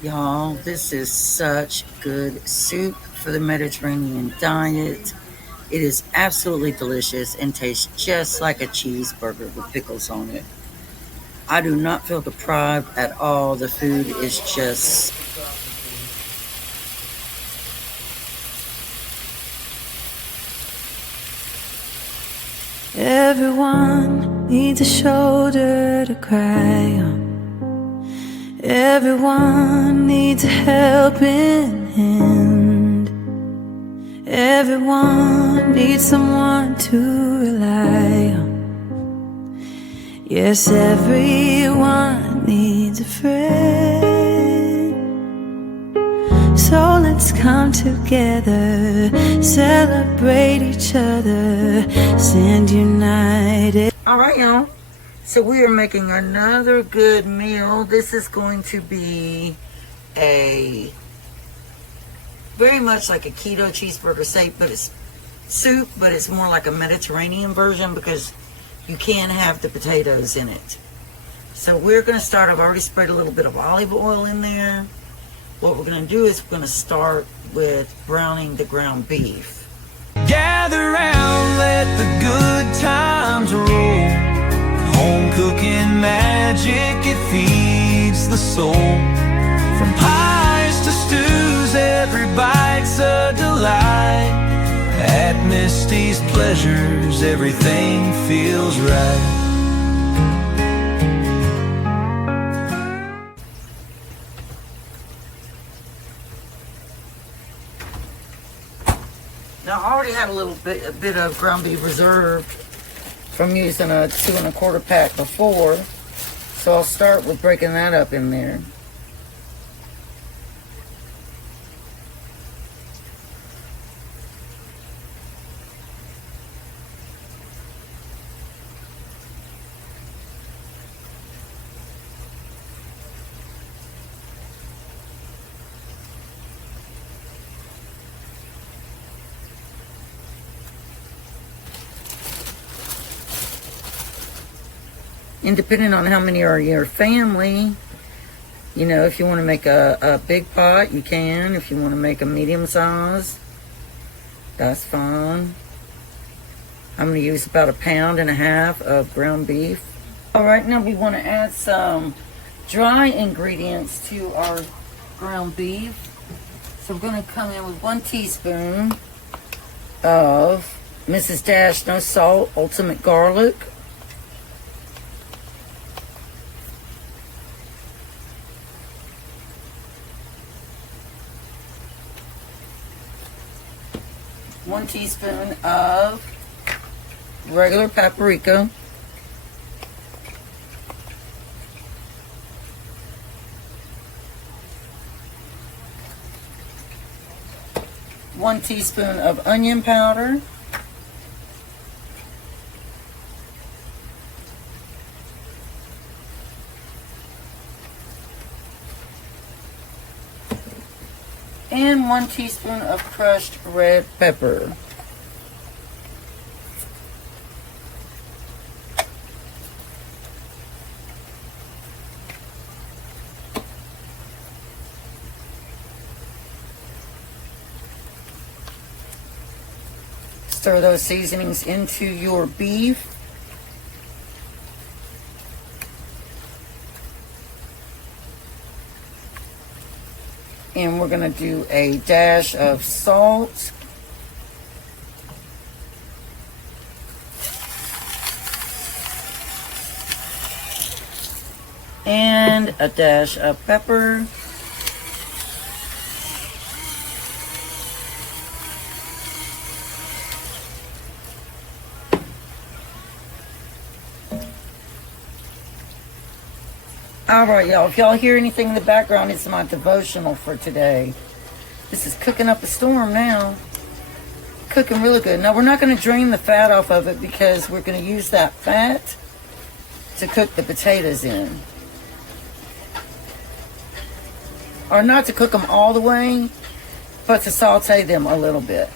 Y'all, this is such good soup for the Mediterranean diet. It is absolutely delicious and tastes just like a cheeseburger with pickles on it. I do not feel deprived at all. The food is just. Everyone needs a shoulder to cry on. Everyone needs a helping hand. Everyone needs someone to rely on. Yes, everyone needs a friend. So let's come together, celebrate each other, stand united. All right, y'all. So we are making another good meal. This is going to be a very much like a keto cheeseburger soup, but it's more like a Mediterranean version because you can have the potatoes in it. So we're going to start. I've already sprayed a little bit of olive oil in there. What we're going to do is we're going to start with browning the ground beef. Gather round, let the good times roll. Home cooking magic, it feeds the soul. From pies to stews, every bite's a delight. At Misty's Pleasures, everything feels right. Now I already had a bit of ground beef reserved from using a 2 1/4 pack before, so I'll start with breaking that up in there. And depending on how many are in your family, you know, if you want to make a big pot, you can. If you want to make a medium size, that's fine. I'm going to use about 1.5 pounds of ground beef. All right, now we want to add some dry ingredients to our ground beef. So we're going to come in with 1 teaspoon of Mrs. Dash No Salt Ultimate Garlic. One teaspoon of regular paprika. One teaspoon of onion powder. And 1 teaspoon of crushed red pepper. Stir those seasonings into your beef. And we're going to do a dash of salt. And a dash of pepper. All right, y'all. If y'all hear anything in the background, it's my devotional for today. This is cooking up a storm now. Cooking really good. Now, we're not going to drain the fat off of it because we're going to use that fat to cook the potatoes in. Or not to cook them all the way, but to saute them a little bit.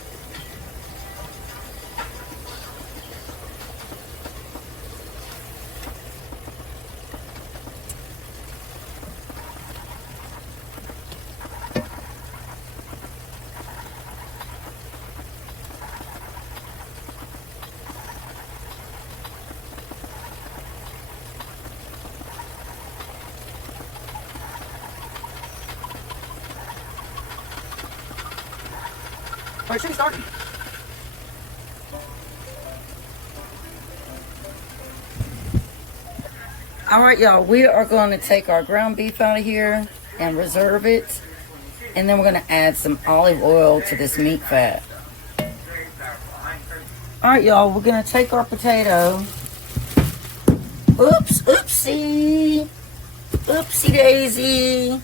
Where should we start? All right, y'all, we are going to take our ground beef out of here and reserve it. And then we're going to add some olive oil to this meat fat. All right, y'all, we're going to take our potato. Oops, oopsie. Oopsie daisy.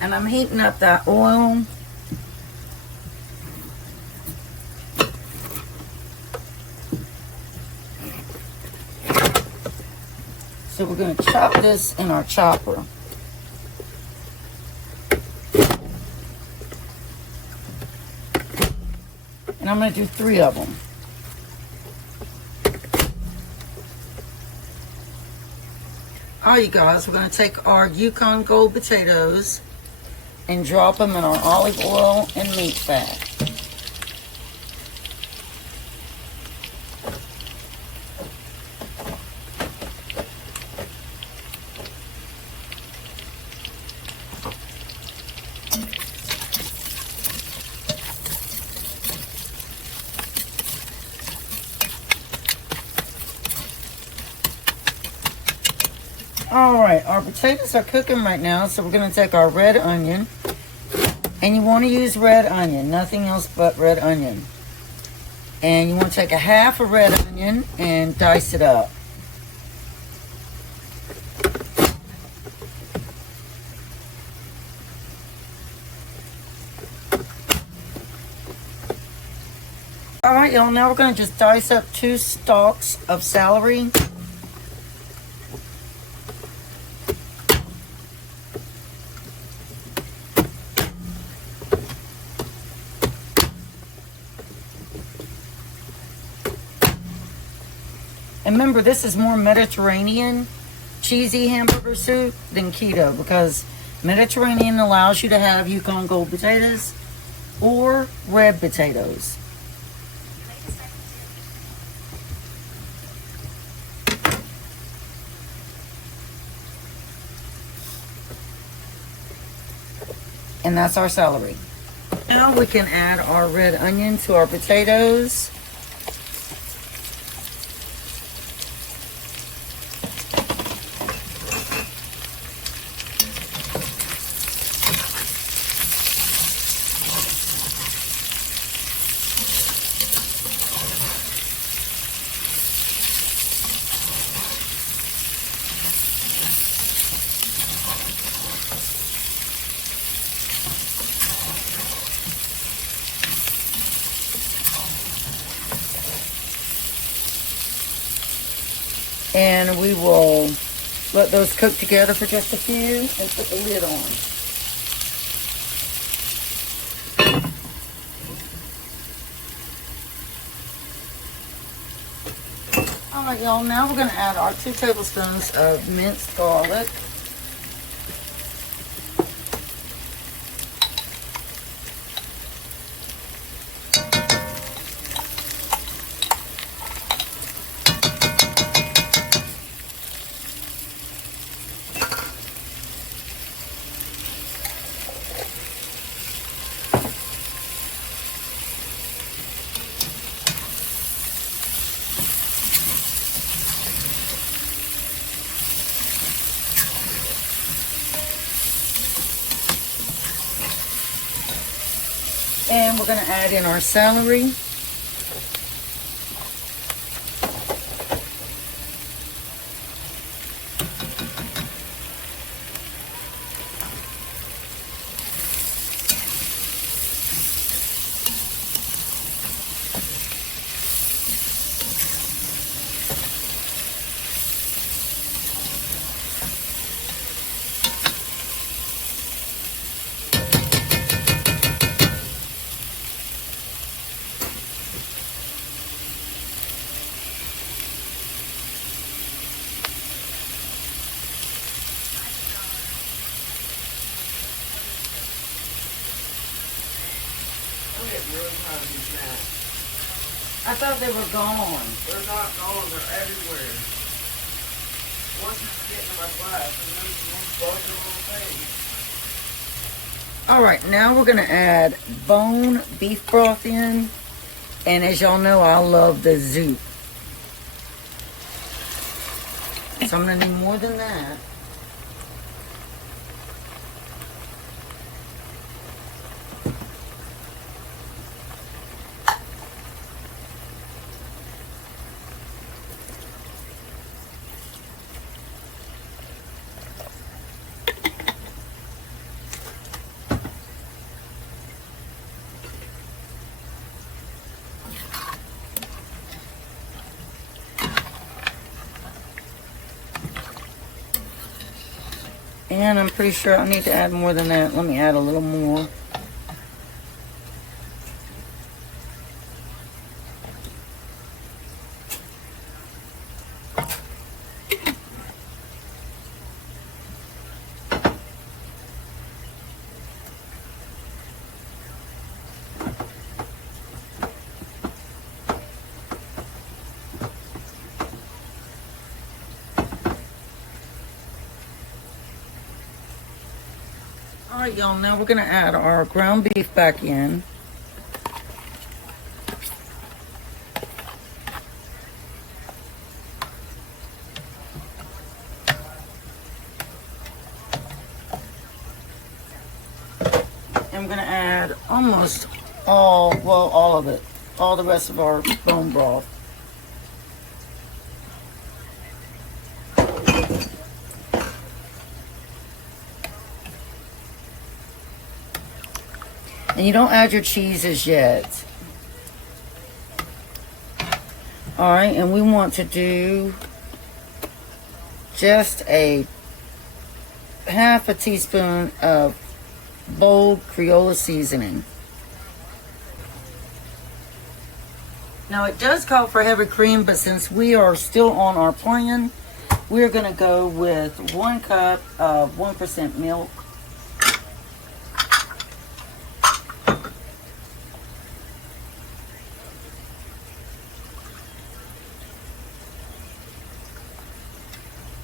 And I'm heating up that oil. So we're going to chop this in our chopper. And I'm going to do 3 of them. All right, you guys, we're going to take our Yukon Gold potatoes and drop them in our olive oil and meat fat. Alright, our potatoes are cooking right now, so we're going to take our red onion. And you want to use red onion, nothing else but red onion. And you want to take a half a red onion and dice it up. Alright, y'all, now we're going to just dice up 2 stalks of celery. And remember, this is more Mediterranean cheesy hamburger soup than keto, because Mediterranean allows you to have Yukon Gold potatoes or red potatoes. And that's our celery. Now we can add our red onion to our potatoes. And we will let those cook together for just a few and put the lid on. Alright, y'all, now we're going to add our 2 tablespoons of minced garlic. And we're going to add in our celery. I thought they were gone. They're not gone, they're everywhere. Once you get into my glass, and then you bug your little thing. Alright, now we're going to add bone beef broth in. And as y'all know, I love the Zoup. So I'm going to need more than that. And I'm pretty sure I need to add more than that. Let me add a little more. Alright, y'all, now we're going to add our ground beef back in. And I'm going to add almost all of it, all the rest of our bone broth. And you don't add your cheeses yet. Alright, and we want to do just a half a teaspoon of bold Creole seasoning. Now it does call for heavy cream, but since we are still on our plan, we're going to go with 1 cup of 1% milk.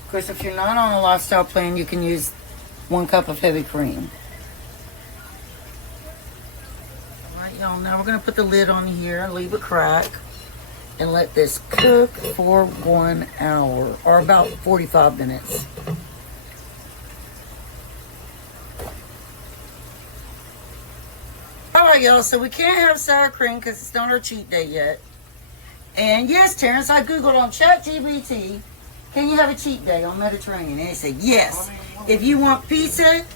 Of course, if you're not on a lifestyle plan, you can use 1 cup of heavy cream. Alright, y'all, now we're going to put the lid on here, leave it crack, and let this cook for 1 hour, or about 45 minutes. Alright, y'all, so we can't have sour cream because it's not our cheat day yet. And yes, Terrence, I Googled on ChatGPT, can you have a cheat day on Mediterranean? And it said, yes. If you want pizza,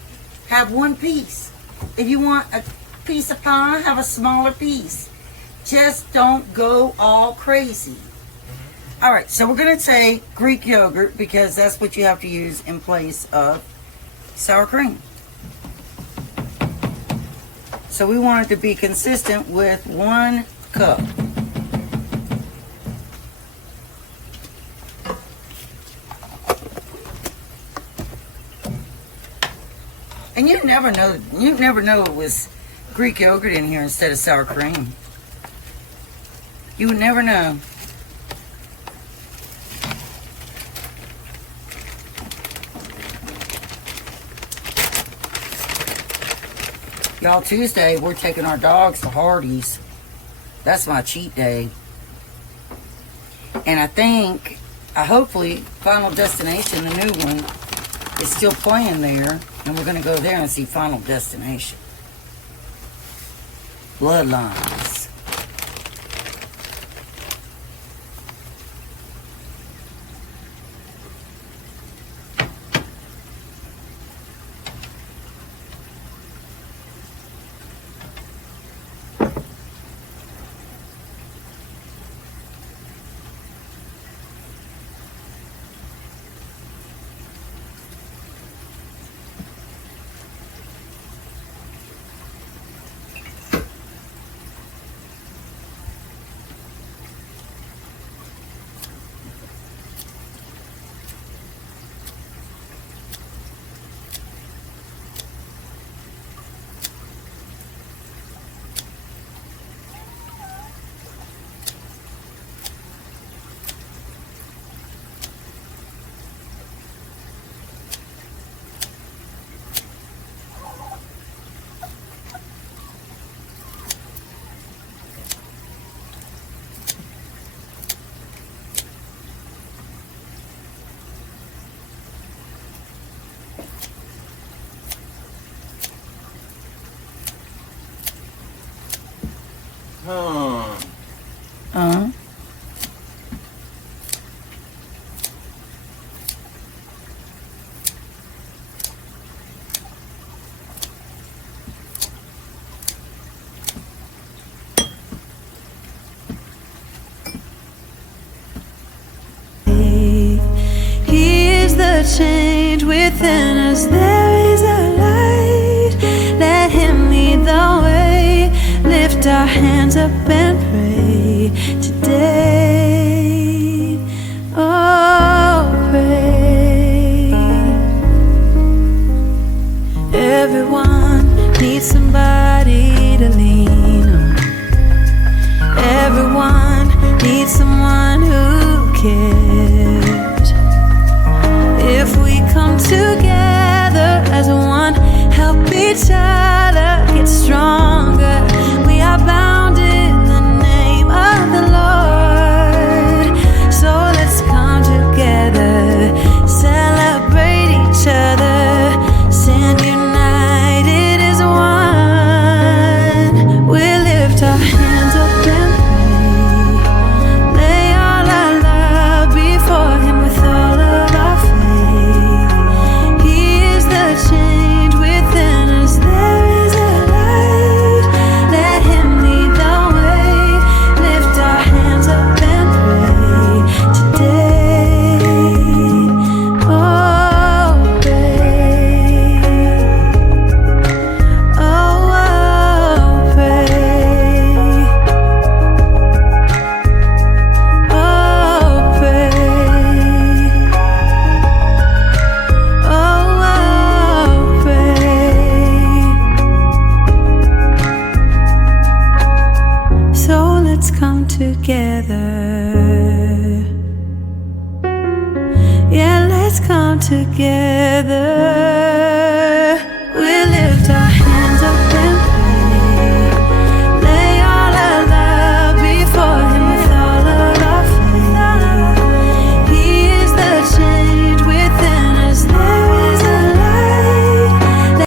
have 1 piece. If you want a piece of pie, have a smaller piece. Just don't go all crazy. Alright, so we're going to take Greek yogurt because that's what you have to use in place of sour cream. So we want it to be consistent with 1 cup. And you'd never know it was Greek yogurt in here instead of sour cream. You would never know. Y'all, Tuesday, we're taking our dogs to Hardee's. That's my cheat day. And hopefully, Final Destination, the new one, is still playing there. And we're going to go there and see Final Destination. Bloodlines. Uh-huh. Change within us, there is a light. Let him lead the way. Lift our hands up and pray today. Oh, pray. Everyone needs somebody to lean on. Everyone needs someone who cares. If we come together as one, help each other get stronger. We are bound in the name of the Lord. So let's come together, celebrate each other, stand united as one. We lift our hands up and pray, lay all our love before him with all of our faith. Change within us, there is a light. Let him lead the way. Lift our hands up and pray today. Oh, pray. Oh, pray. Oh, pray. So let's come together. Yeah, let's come together.